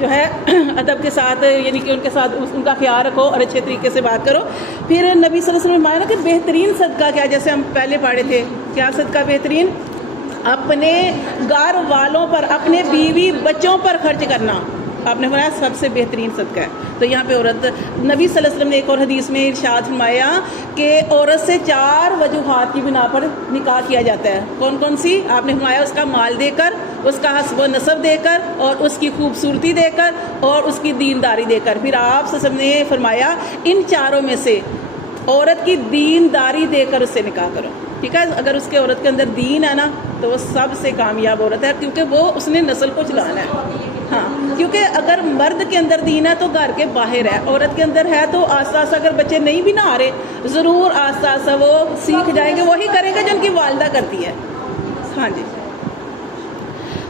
جو ہے ادب کے ساتھ یعنی کہ ان کے ساتھ ان کا خیال رکھو اور اچھے طریقے سے بات کرو. پھر نبی صلی اللہ علیہ وسلم نے نا کہ بہترین صدقہ کیا, جیسے ہم پہلے پڑھے تھے, کیا صدقہ بہترین؟ اپنے گھر والوں پر, اپنے بیوی بچوں پر خرچ کرنا آپ نے فرمایا سب سے بہترین صدقہ ہے. تو یہاں پہ عورت, نبی صلی اللہ علیہ وسلم نے ایک اور حدیث میں ارشاد فرمایا کہ عورت سے 4 وجوہات کی بنا پر نکاح کیا جاتا ہے. کون کون سی؟ آپ نے فرمایا اس کا مال دے کر, اس کا حسب و نسب دے کر, اور اس کی خوبصورتی دے کر, اور اس کی دینداری دے کر. پھر آپ صلی اللہ علیہ وسلم نے فرمایا ان چاروں میں سے عورت کی دینداری دے کر اس سے نکاح کرو. ٹھیک ہے, اگر اس کے عورت کے اندر دین ہے نا تو وہ سب سے کامیاب عورت ہے, کیونکہ وہ اس نے نسل کو چلانا ہے. ہاں, کیونکہ اگر مرد کے اندر دین ہے تو گھر کے باہر ہے, عورت کے اندر ہے تو آہستہ آہستہ اگر بچے نہیں بھی نہ آ رہے, ضرور آہستہ آہستہ وہ سیکھ جائیں گے, وہی کریں گے جو ان کی والدہ کرتی ہے. ہاں جی.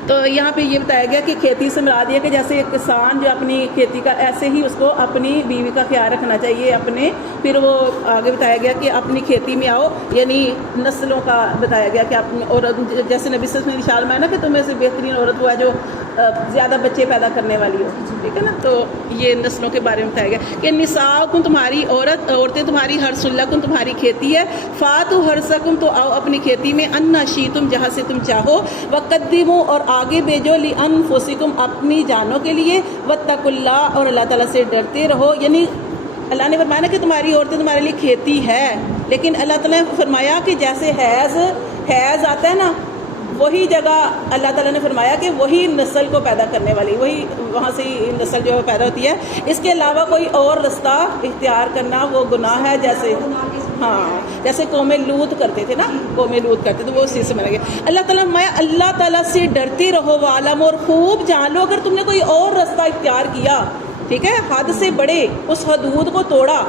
تو یہاں پہ یہ بتایا گیا کہ کھیتی سے مراد یہ کہ جیسے ایک کسان جو اپنی کھیتی کا, ایسے ہی اس کو اپنی بیوی کا خیال رکھنا چاہیے اپنے. پھر وہ آگے بتایا گیا کہ اپنی کھیتی میں آؤ, یعنی نسلوں کا بتایا گیا کہ اپنی, اور جیسے نبی صلی اللہ علیہ وسلم نے ارشاد فرمایا نا کہ تمہیں سے بہترین عورت وہ ہے جو زیادہ بچے پیدا کرنے والی ہو. ٹھیک ہے نا, تو یہ نسلوں کے بارے میں بتایا گیا کہ نساؤکم تمہاری عورتیں تمہاری حرث لکم تمہاری کھیتی ہے, فاتوا حرثکم تو آؤ اپنی کھیتی میں, انا شئتم جہاں سے تم چاہو, وقدموا اور آگے بھیجو, لانفسکم اپنی جانوں کے لیے, واتقوا اللہ اور اللہ تعالیٰ سے ڈرتے رہو. یعنی اللہ نے فرمایا کہ تمہاری عورتیں تمہارے لیے کھیتی ہے, لیکن اللہ تعالیٰ نے فرمایا کہ جیسے حیض آتا ہے نا, وہی جگہ اللہ تعالیٰ نے فرمایا کہ وہی نسل کو پیدا کرنے والی, وہی وہاں سے ہی نسل جو ہے پیدا ہوتی ہے. اس کے علاوہ کوئی اور رستہ اختیار کرنا وہ گناہ ہے. جیسے جیسے قوم لوط کرتے تھے نا, قوم لوط کرتے تو وہ اسی سے مرا گیا. اللہ تعالیٰ فرمایا اللہ تعالیٰ سے ڈرتے رہو, وعلموا اور خوب جان لو, اگر تم نے کوئی اور رستہ اختیار کیا, ٹھیک ہے, حد سے بڑے, اس حدود کو توڑا,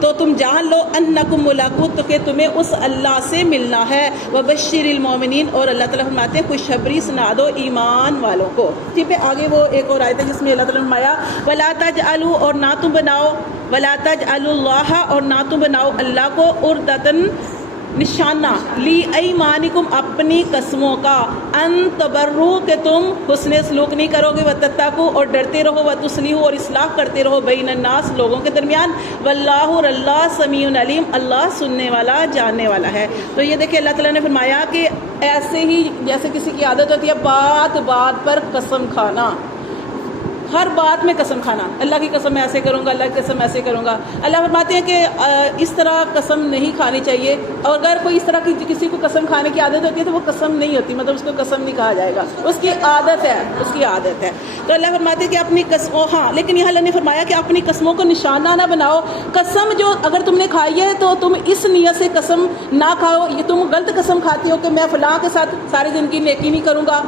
تو تم جان لو انکم ملاقوت, تو کہ تمہیں اس اللہ سے ملنا ہے. وبشر المومنین اور اللہ تعالیٰ فرماتے ہیں خوشخبری سنا دو ایمان والوں کو. ٹھیک ہے, آگے وہ ایک اور آیت ہے جس میں اللہ تعالیٰ نے فرمایا ولا تجعلوا اور نہ تم بناؤ, ولا تجعلوا اللہ اور نہ تم بناؤ اللہ کو عرضۃ نشانہ, لی ایمانکم اپنی قسموں کا, ان تبروا کہ تم حسن سلوک نہیں کرو گے, وتتقوا اور ڈرتے رہو, وتصلحوا اور اصلاح کرتے رہو, بین الناس لوگوں کے درمیان, واللہ اور اللہ سمیع علیم اللہ سننے والا جاننے والا ہے. تو یہ دیکھیں اللہ تعالیٰ نے فرمایا کہ ایسے ہی جیسے کسی کی عادت ہوتی ہے بات بات پر قسم کھانا, ہر بات میں قسم کھانا, اللہ کی قسم میں ایسے کروں گا, اللہ کی قسم ایسے کروں گا. اللہ فرماتے ہیں کہ اس طرح قسم نہیں کھانی چاہیے, اور اگر کوئی اس طرح کی کسی کو قسم کھانے کی عادت ہوتی ہے تو وہ قسم نہیں ہوتی, مطلب اس کو قسم نہیں کہا جائے گا, اس کی عادت ہے, اس کی عادت ہے. تو اللہ فرماتے ہیں کہ اپنی قسموں, ہاں لیکن یہاں اللہ نے فرمایا کہ اپنی قسموں کو نشانہ نہ بناؤ. قسم جو اگر تم نے کھائی ہے تو تم اس نیت سے قسم نہ کھاؤ, یہ تم غلط قسم کھاتے ہو کہ میں فلاں کے ساتھ ساری زندگی نیکی نہیں کروں گا,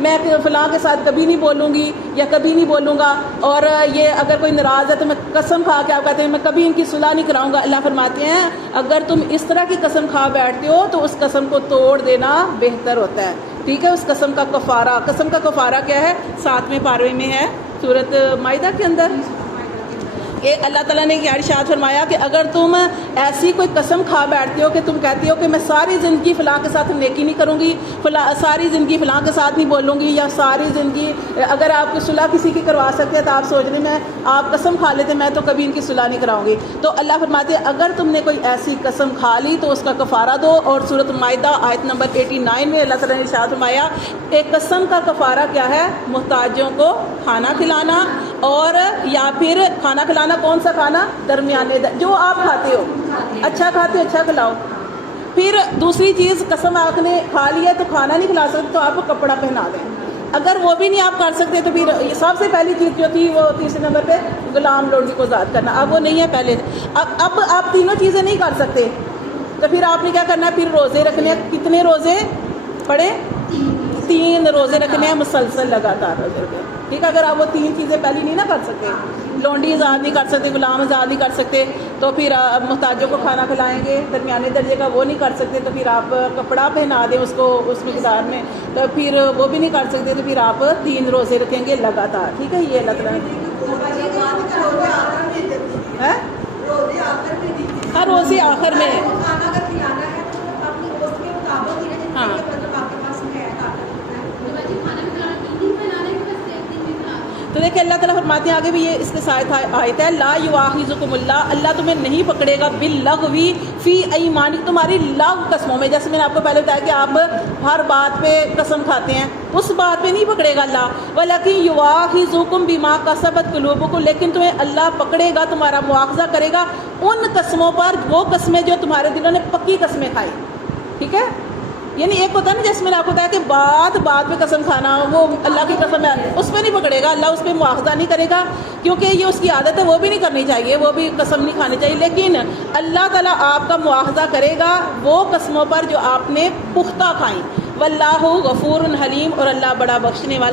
میں فلاں کے ساتھ کبھی نہیں بولوں گی یا کبھی نہیں بولوں گا, اور یہ اگر کوئی ناراض ہے تو میں قسم کھا کے, آپ کہتے ہیں میں کبھی ان کی صلح نہیں کراؤں گا. اللہ فرماتے ہیں اگر تم اس طرح کی قسم کھا بیٹھتے ہو تو اس قسم کو توڑ دینا بہتر ہوتا ہے. ٹھیک ہے, اس قسم کا کفارہ, قسم کا کفارہ کیا ہے, 7ویں پارے میں ہے سورۃ مائدہ کے اندر. یہ اللہ تعالیٰ نے کیا ارشاد فرمایا کہ اگر تم ایسی کوئی قسم کھا بیٹھتے ہو کہ تم کہتے ہو کہ میں ساری زندگی فلاں کے ساتھ نیکی نہیں کروں گی, ساری زندگی فلاں کے ساتھ نہیں بولوں گی, یا ساری زندگی اگر آپ کی صلح کسی کی کروا سکتے ہیں تو آپ سوچ رہے میں آپ قسم کھا لیتے میں تو کبھی ان کی صلح نہیں کراؤں گی. تو اللہ فرماتے ہیں اگر تم نے کوئی ایسی قسم کھا لی تو اس کا کفارہ دو. اور سورۃ مائدہ آیت نمبر 89 میں اللہ تعالیٰ نے ارشاد فرمایا ایک قسم کا کفارہ کیا ہے, محتاجوں کو کھانا کھلانا, اور یا پھر کھانا کھلانا, کون سا کھانا, درمیانے جو آپ کھاتے ہو, اچھا کھاتے ہو اچھا کھلاؤ. پھر دوسری چیز, قسم آپ نے کھا لیا تو کھانا نہیں کھلا سکتے تو آپ کو کپڑا پہنا دیں, اگر وہ بھی نہیں آپ کر سکتے تو پھر سب سے پہلی چیز جو تھی وہ تیسرے نمبر پہ غلام لوڈی کو آزاد کرنا, اب وہ نہیں ہے پہلے. اب آپ تینوں چیزیں نہیں کر سکتے تو پھر آپ نے کیا کرنا ہے, پھر روزے رکھنے ہیں. کتنے روزے پڑے, 3 روزے رکھنے ہیں مسلسل لگاتار روزے رکھنے. ٹھیک ہے, اگر آپ وہ 3 چیزیں پہلی نہیں نہ کر سکتے, لونڈی آزاد نہیں کر سکتے, غلام آزاد نہیں کر سکتے, تو پھر محتاجوں کو کھانا کھلائیں گے, درمیانے درجے کا وہ نہیں کر سکتے تو پھر آپ کپڑا پہنا دیں اس کو اس مقدار میں, تو پھر وہ بھی نہیں کر سکتے تو پھر آپ 3 روزے رکھیں گے لگاتار. ٹھیک ہے, یہ اللہ تعالیٰ نے ہر روزے آخر میں ہاں تعالیٰ فرماتے ہیں آگے بھی یہ اس کے ساتھ آیت ہے لا یواخذکم اللہ، اللہ تمہیں نہیں پکڑے گا باللغو فی ایمانکم، تمہاری لغو قسموں میں، جیسے میں نے آپ کو پہلے بتایا کہ آپ ہر بات پہ قسم کھاتے ہیں، اس بات پہ نہیں پکڑے گا اللہ، ولیکن یواخذکم بما کسبت قلوبکم، لیکن تمہیں اللہ پکڑے گا، تمہارا مواخذہ کرے گا ان قسموں پر، وہ قسمیں جو تمہارے دلوں نے پکی قسمیں کھائی، ٹھیک ہے؟ یعنی ایک ہوتا ہے نا جیسے میں نے آپ کو بتایا کہ بات پہ قسم کھانا، وہ اللہ کی قسم ہے، اس پہ نہیں پکڑے گا اللہ، اس پہ مواخذہ نہیں کرے گا، کیونکہ یہ اس کی عادت ہے، وہ بھی نہیں کرنی چاہیے، وہ بھی قسم نہیں کھانی چاہیے، لیکن اللہ تعالیٰ آپ کا مواخذہ کرے گا وہ قسموں پر جو آپ نے پختہ کھائیں، واللہ غفور حلیم، اور اللہ بڑا بخشنے والا